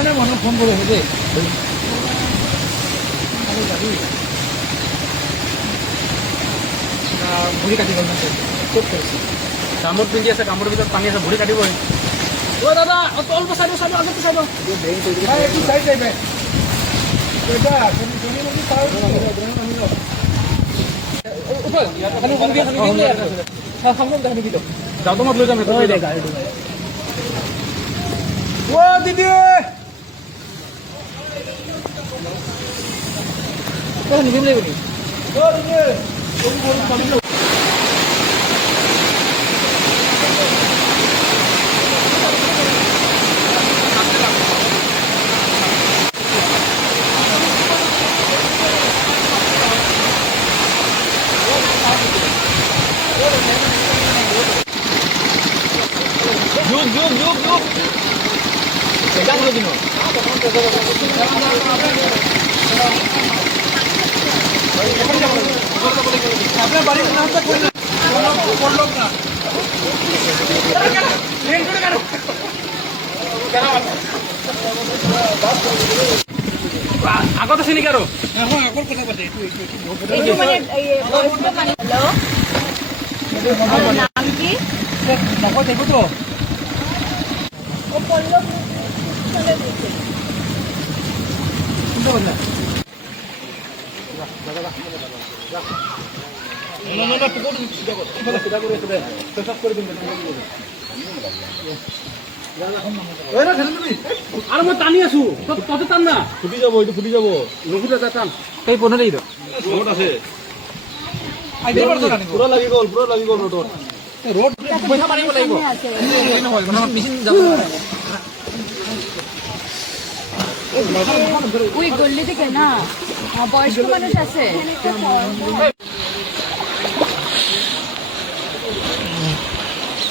কাৰণে মানুহ ফোন কৰি আছে দেই ভৰি কাটি গ'ল ক'ত কৰিছে কামত পিন্ধি আছে কামৰ ভিতৰত পানী আছে ভৰি কাটিব অ' দাদা অলপ চাইড চাইড আগতে চাইড এইটো চাইড চাইড যাওঁতে মই লৈ যাম অ' দিদি নিদিম লাগিব নেকি Yuk. Pegang dulu Bino. Apna bari na naam tak koi na. Kol log na. Lane kore karo. আগত আছে নেকি আৰু নহয় আগৰ কথা পাতে এইটো মানে হেল্ল' নাম কি নকয় দেখো তো ও পল্লব চলে দিতে কোনটা বললা না পুকুর সিধা করে এসে পেশাব করে দিন আর মই টানি আছো ততে টান না ফুটি যাব এইটো ফুটি যাব নুফুটা টান এই পনেরো দিও রোড আছে আইতে পারতো না পুরো লাগি গল রোড রোড পয়সা মারিব লাগিব এই নহয় মানে মেশিন যাব ওই গল্লি থেকে না বয়স্ক মানুষ আছে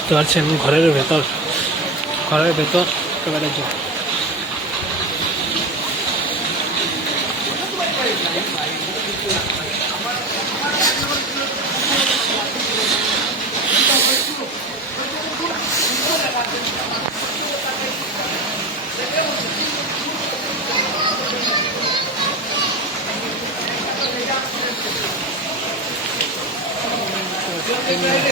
তো আছেন ঘরের ভেতর একেবারে